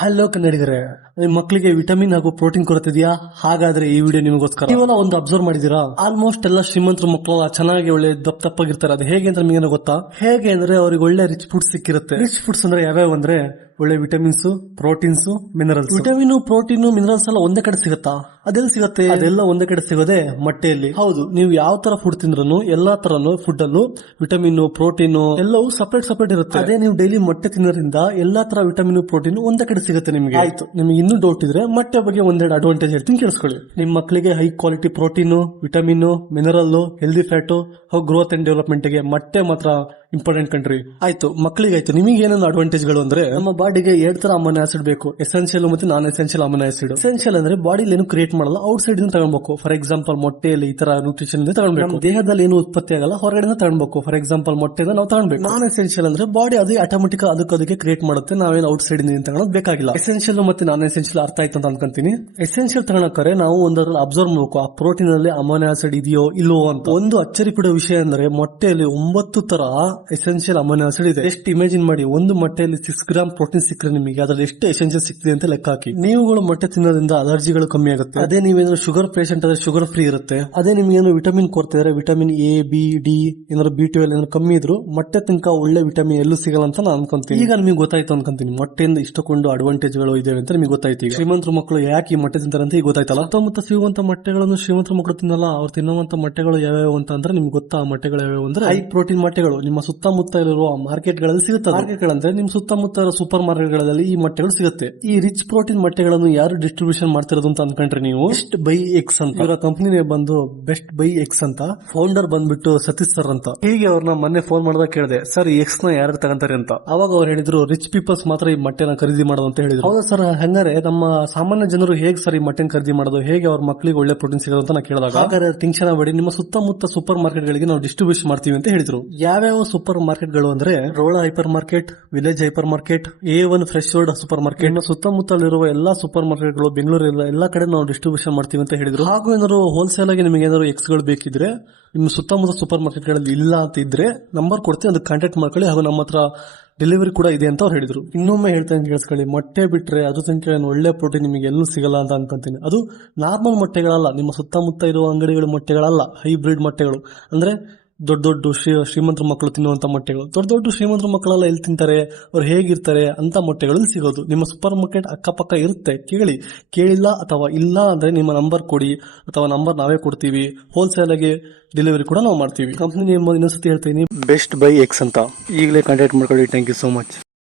Hello ಕನ್ನಡಿಗರೇ, ನಿಮ್ ಮಕ್ಕಳಿಗೆ vitamin ಹಾಗೂ ಪ್ರೋಟೀನ್ ಕೊರತೆ ಇದೆಯಾ? ಹಾಗಾದ್ರೆ ಈ ವಿಡಿಯೋ ನಿಮಗೋಸ್ಕರ. ನೀವೆಲ್ಲ ಒಂದು ಅಬ್ಸರ್ವ್ ಮಾಡಿದೀರಾ, ಆಲ್ಮೋಸ್ಟ್ ಎಲ್ಲ ಶ್ರೀಮಂತರ ಮಕ್ಕಳು ಚೆನ್ನಾಗಿ ಒಳ್ಳೆ ದಪ್ಪಗಿರ್ತಾರೆ. ಅದು ಹೇಗೆ ಅಂತ ನಿಮಗೆ ಗೊತ್ತಾ? ಹೇಗೆ ಅಂದ್ರೆ ಅವ್ರಿಗೆ ಒಳ್ಳೆ ರಿಚ್ ಫುಡ್ಸ್ ಸಿಕ್ಕಿರುತ್ತೆ. ರಿಚ್ ಫುಡ್ಸ್ ಅಂದ್ರೆ ಯಾವ್ಯಾವ ಅಂದ್ರೆ ಒಳ್ಳೆ vitamins, proteins, minerals. Vitamin, protein, minerals ಎಲ್ಲ ಒಂದೇ ಕಡೆ ಸಿಗುತ್ತಾ? ಅದೆಲ್ಲ ಸಿಗುತ್ತೆ? ಅದೆಲ್ಲ ಒಂದೇ ಕಡೆ ಸಿಗೋದೆ ಮೊಟ್ಟೆಯಲ್ಲಿ. ಹೌದು, ನೀವು ಯಾವ ತರ ಫುಡ್ ತಿಂದ್ರೂ ಎಲ್ಲಾ ತರನು ಫುಡ್ ಅಲ್ಲೂ ವಿಟಮಿನ್, ಪ್ರೋಟೀನ್ ಎಲ್ಲವೂ ಸಪರೇಟ್ ಇರುತ್ತೆ. ಅದೇ ನೀವು ಡೈಲಿ ಮೊಟ್ಟೆ ತಿನ್ನೋದ್ರಿಂದ ಎಲ್ಲಾ ತರ ವಿಟಮಿನ್, ಪ್ರೋಟೀನ್ ಒಂದೇ ಕಡೆ ಸಿಗುತ್ತೆ ನಿಮಗೆ. ಆಯ್ತು, ನಿಮಗೆ ಇನ್ನೂ ಡೌಟ್ ಇದ್ರೆ ಮೊಟ್ಟೆ ಬಗ್ಗೆ ಒಂದೆರಡು ಅಡ್ವಾಂಟೇಜ್ ಹೇಳ್ತೀನಿ, ಕೇಳಿಸ್ಕೊಳ್ಳಿ. ನಿಮ್ಮ ಮಕ್ಕಳಿಗೆ high quality protein, vitamin, mineral, healthy fat ಹಾಗೂ ಗ್ರೋತ್ ಅಂಡ್ ಡೆವಲಪ್ಮೆಂಟ್ ಗೆ ಮೊಟ್ಟೆ ಮಾತ್ರ ಇಂಪಾರ್ಟೆಂಟ್ ಕಂಟ್ರಿ. ಆಯ್ತು, ಮಕ್ಕಳಿಗೆ ಆಯ್ತು. ನಿಮಗೆ ಏನೇನು ಅಡ್ವಾಂಟೇಜ್ ಗಳು ಅಂದ್ರೆ, ನಮ್ಮ ಬಾಡಿಗೆ 2 ತರ ಅಮೈನೋ ಆಸಿಡ್ ಬೇಕು, ಎಸೆನ್ಷಿಯಲ್ ಮತ್ತೆ non essential amino acid. Essential ಅಂದ್ರೆ ಬಾಡಿಲಿ ಏನು ಕ್ರಿಯೇಟ್ ಮಾಡಲ್ಲ, ಔಟ್ ಸೈಡ್ ಇಂದ ತಗೊಳ್ಬೇಕು. ಫಾರ್ ಎಕ್ಸಾಂಪಲ್ ಮೊಟ್ಟೆಯಲ್ಲಿ ಈ ತರ ನ್ಯೂಟ್ರಿಷನ್ ತಗೊಳ್ಬೇಕು. ದೇಹದಲ್ಲಿ ಏನು ಉತ್ಪತ್ತಿ ಆಗಲ್ಲ, ಹೊರಗಡೆ ತಗೊಳ್ಬೇಕು. ಫಾರ್ ಎಕ್ಸಾಂಪಲ್ ಮೊಟ್ಟೆನ ನಾವು ತಗೊಳ್ಬೇಕು. ನಾನ್ ಎಸೆನ್ಷಿಯಲ್ ಅಂದ್ರೆ ಬಾಡಿ ಅದೇ ಆಟೋಮೆಟಿಕ್ ಅದಕ್ಕೆ ಕ್ರಿಯೇಟ್ ಮಾಡುತ್ತೆ, ನಾವೇನು ಔಟ್ ಸೈಡ್ ಇಂದ ತಗೊಳ್ಳೋದು ಬೇಕಾಗಿಲ್ಲ. ಎಸೆನ್ಷಿಯಲ್ ಮತ್ತೆ ನಾನ್ ಎಸೆನ್ಷಿಯಲ್ ಅರ್ಥ ಆಯ್ತು ಅಂತ ಅನ್ಕೊಂತೀನಿ. ಎಸೆನ್ಷಿಯಲ್ ತಗೊಳಕ್ಕಾರೆ ನಾವು ಒಂದರಲ್ಲಿ ಅಬ್ಸರ್ವ್ ಮಾಡಬೇಕು, ಆ ಪ್ರೋಟೀನ್ ಅಲ್ಲಿ ಅಮೈನೋ ಆಸಿಡ್ ಇದೆಯೋ ಇಲ್ವೋ ಅಂತ. ಒಂದು ಅಚ್ಚರಿ ಪಡೋ ವಿಷಯ ಅಂದ್ರೆ ಮೊಟ್ಟೆಯಲ್ಲಿ 9 ತರ ಎಸೆನ್ಷಿಯಲ್ ಅಮೈನೋ ಆಸಿಡ್ ಇದೆ. ಎಷ್ಟು ಇಮ್ಯಾಜಿನ್ ಮಾಡಿ, ಒಂದು ಮೊಟ್ಟೆಯಲ್ಲಿ 6 ಗ್ರಾಮ್ ಪ್ರೋಟೀನ್ ಸಿಕ್ಕರೆ ನಿಮಗೆ ಅದ್ರಲ್ಲಿ ಎಷ್ಟು ಎಸೆನ್ಷಿಯಲ್ ಸಿಕ್ತಿದೆ ಅಂತ ಲೆಕ್ಕ ಹಾಕಿ. ನೀವುಗಳು ಮೊಟ್ಟೆ ತಿನ್ನೋದ್ರಿಂದ ಅಲರ್ಜಿಗಳು ಕಮ್ಮಿ ಆಗುತ್ತೆ. ಅದೇ ನೀವೇನಾದ್ರು ಶುಗರ್ ಪೇಷಂಟ್ ಆದ್ರೆ ಶುಗರ್ ಫ್ರೀ ಇರುತ್ತೆ. ಅದೇ ನಿಮ್ಗೆ ಏನು ವಿಟಮಿನ್ ಕೊರತೆ ಇದ್ರೆ ವಿಟಮಿನ್ ಎ, ಬಿ, ಡಿ ಏನಾದ್ರು B12 ಏನಾದ್ರು ಕಮ್ಮಿ ಇದ್ರು ಮೊಟ್ಟೆ ತಿನ್ಕ ಒಳ್ಳೆ ವಿಟಮಿನ್ ಎಲ್ಲೂ ಸಿಗಲ್ಲ ಅಂತ ನಾನು ಅನ್ಕೊಂತೀನಿ. ಈಗ ನಿಮಗೆ ಗೊತ್ತಾಯ್ತು ಅನ್ಕೊಂತೀನಿ, ಮೊಟ್ಟೆಯಿಂದ ಇಷ್ಟೊಂದು ಅಡ್ವಾಂಟೇಜ್ ಗಳು ಇದೆ ಅಂತ ನಿಮಗೆ ಗೊತ್ತಾಯ್ತು. ಈಗ ಶ್ರೀಮಂತರ ಮಕ್ಕಳು ಯಾಕೆ ಈ ಮೊಟ್ಟೆ ತಿಂತಾರೆ ಅಂತ ಈಗ ಗೊತ್ತಾಯ್ತಲ್ಲ. ಸುತ್ತಮುತ್ತ ಸಿಗುವಂತ ಮೊಟ್ಟೆಗಳನ್ನು ಶ್ರೀಮಂತರ ಮಕ್ಕಳು ತಿನ್ನಲ್ಲ. ಅವ್ರು ತಿನ್ನುವಂತ ಮೊಟ್ಟೆಗಳು ಯಾವ್ಯಾವ ಅಂತ ಅಂದ್ರೆ ನಿಮ್ಗೆ ಗೊತ್ತಾ? ಮೊಟ್ಟೆಗಳು ಯಾವ್ಯಾವ ಅಂದ್ರೆ ಹೈ ಪ್ರೋಟೀನ್ ಮೊಟ್ಟೆಗಳು ನಿಮ್ಮ ಸುತ್ತಮುತ್ತ ಇರುವ ಮಾರ್ಕೆಟ್ ಗಳಲ್ಲಿ ಸಿಗುತ್ತೆ. ಮಾರ್ಕೆಟ್ ಗಳಂದ್ರೆ ನಿಮ್ ಸುತ್ತಮುತ್ತ ಸೂಪರ್ ಮಾರ್ಕೆಟ್ ಗಳಲ್ಲಿ ಈ ಮೊಟ್ಟೆಗಳು ಸಿಗುತ್ತೆ. ಈ ರಿಚ್ ಪ್ರೋಟೀನ್ ಮೊಟ್ಟೆಗಳನ್ನು ಯಾರು ಡಿಸ್ಟ್ರಿಬ್ಯೂಷನ್ ಮಾಡ್ತಿರೋದು ಅಂತ ಅನ್ಕೊಂಡ್ರೆ ನೀವು, ಬೆಸ್ಟ್ ಬೈ ಎಕ್ಸ್ ಅಂತ ಇವರ ಕಂಪನಿ ಬಂದು ಬೆಸ್ಟ್ ಬೈ ಎಕ್ಸ್ ಅಂತ. ಫೌಂಡರ್ ಬಂದ್ಬಿಟ್ಟು ಸತೀಶ್ ಸರ್ ಅಂತ. ಹೀಗೆ ಅವ್ರನ್ನ ಮೊನ್ನೆ ಫೋನ್ ಮಾಡಿದಾಗ ಕೇಳಿದೆ, ಸರ್ ಈ ಎಕ್ಸ್ ನ ಯಾರು ತಗೊಂತಾರೆ ಅಂತ. ಅವಾಗ ಅವ್ರು ಹೇಳಿದ್ರು, ರಿಚ್ ಪೀಪಲ್ಸ್ ಮಾತ್ರ ಈ ಮೊಟ್ಟೆನ ಖರೀದಿ ಮಾಡೋದು ಅಂತ ಹೇಳಿದ್ರು. ಹೌದಾ ಸರ್, ಹಂಗಾರೆ ನಮ್ಮ ಸಾಮಾನ್ಯ ಜನರು ಹೇಗೆ ಸರ್ ಈ ಮೊಟ್ಟೆನ ಖರೀದಿ ಮಾಡೋದು, ಹೇಗೆ ಅವ್ರ ಮಕ್ಕಳಿಗೆ ಒಳ್ಳೆ ಪ್ರೋಟೀನ್ ಸಿಗೋದು ಅಂತ ನಾ ಕೇಳಿದಾಗ, ಹಾಗಾದ್ರೆ ಟೆನ್ಷನ್ ಆಗಬೇಡಿ, ನಿಮ್ಮ ಸುತ್ತಮುತ್ತ ಸೂಪರ್ ಮಾರ್ಕೆಟ್ ಗಳಿಗೆ ನಾವು ಡಿಸ್ಟ್ರಿಬ್ಯೂಷನ್ ಮಾಡ್ತೀವಿ ಅಂತ ಹೇಳಿದ್ರು. ಯಾವ್ಯಾವ ಸೂಪರ್ ಮಾರ್ಕೆಟ್ ಗಳು ಅಂದ್ರೆ ರೋಳ hypermarket, village hypermarket, A1 fresh world supermarket, ಸುತ್ತಮುತ್ತಲಿರುವ ಎಲ್ಲಾ ಸೂಪರ್ ಮಾರ್ಕೆಟ್ ಗಳು ಬೆಂಗಳೂರು ಎಲ್ಲಾ ಕಡೆ ನಾವು ಡಿಸ್ಟ್ರಿಬ್ಯೂಷನ್ ಮಾಡ್ತೀವಿ ಅಂತ ಹೇಳಿದ್ರು. ಹಾಗೂ ಏನಾದ್ರು ಹೋಲ್ಸೇಲ್ ಆಗಿ ನಿಮಗೆ ಏನಾದ್ರು ಎಕ್ಸ್ ಗಳು ಬೇಕಿದ್ರೆ ನಿಮ್ಮ ಸುತ್ತಮುತ್ತ ಸೂಪರ್ ಮಾರ್ಕೆಟ್ ಗಳಲ್ಲಿ ಇಲ್ಲ ಅಂತ ಇದ್ರೆ ನಂಬರ್ ಕೊಡ್ತೀವಿ, ಅದಕ್ಕೆ ಕಾಂಟ್ಯಾಕ್ಟ್ ಮಾಡ್ಕೊಳ್ಳಿ. ಹಾಗೂ ನಮ್ಮ ಹತ್ರ ಡೆಲಿವರಿ ಕೂಡ ಇದೆ ಅಂತ ಅವ್ರು ಹೇಳಿದ್ರು. ಇನ್ನೊಮ್ಮೆ ಹೇಳ್ತೇನೆ ಕೇಳಿಸ್ಕೊಳ್ಳಿ, ಮೊಟ್ಟೆ ಬಿಟ್ರೆ ಅದು ತಿಂದ್ರೆ ಒಳ್ಳೆ ಪ್ರೋಟೀನ್ ನಿಮಗೆ ಎಲ್ಲೂ ಸಿಗಲ್ಲ ಅಂತ ಅನ್ಕೊಂತೀನಿ. ಅದು ನಾರ್ಮಲ್ ಮೊಟ್ಟೆಗಳಲ್ಲ, ನಿಮ್ಮ ಸುತ್ತಮುತ್ತ ಇರುವ ಅಂಗಡಿಗಳ ಮೊಟ್ಟೆಗಳಲ್ಲ, ಹೈಬ್ರಿಡ್ ಮೊಟ್ಟೆಗಳು. ಅಂದ್ರೆ ದೊಡ್ಡ ಶ್ರೀಮಂತರ ಮಕ್ಕಳು ತಿನ್ನುವಂತ ಮೊಟ್ಟೆಗಳು. ದೊಡ್ಡ ಶ್ರೀಮಂತರ ಮಕ್ಕಳೆಲ್ಲ ಎಲ್ಲಿ ತಿಂತಾರೆ, ಅವ್ರು ಹೇಗಿರ್ತಾರೆ ಅಂತ ಮೊಟ್ಟೆಗಳು ಸಿಗೋದು. ನಿಮ್ಮ ಸೂಪರ್ ಮಾರ್ಕೆಟ್ ಅಕ್ಕಪಕ್ಕ ಇರುತ್ತೆ, ಕೇಳಿಲ್ಲ ಅಥವಾ ಇಲ್ಲ ಅಂದ್ರೆ ನಿಮ್ಮ ನಂಬರ್ ಕೊಡಿ, ಅಥವಾ ನಂಬರ್ ನಾವೇ ಕೊಡ್ತೀವಿ. ಹೋಲ್ಸೇಲ್ ಆಗಿ ಡೆಲಿವರಿ ಕೂಡ ನಾವು ಮಾಡ್ತೀವಿ. ಕಂಪನಿ ಇನ್ನೊಂದ್ಸತಿ ಹೇಳ್ತೀನಿ, ಬೆಸ್ಟ್ ಬೈ ಎಕ್ಸ್ ಅಂತ. ಈಗಲೇ ಕಾಂಟ್ಯಾಕ್ಟ್ ಮಾಡ್ಕೊಳ್ಳಿ. Thank you so much.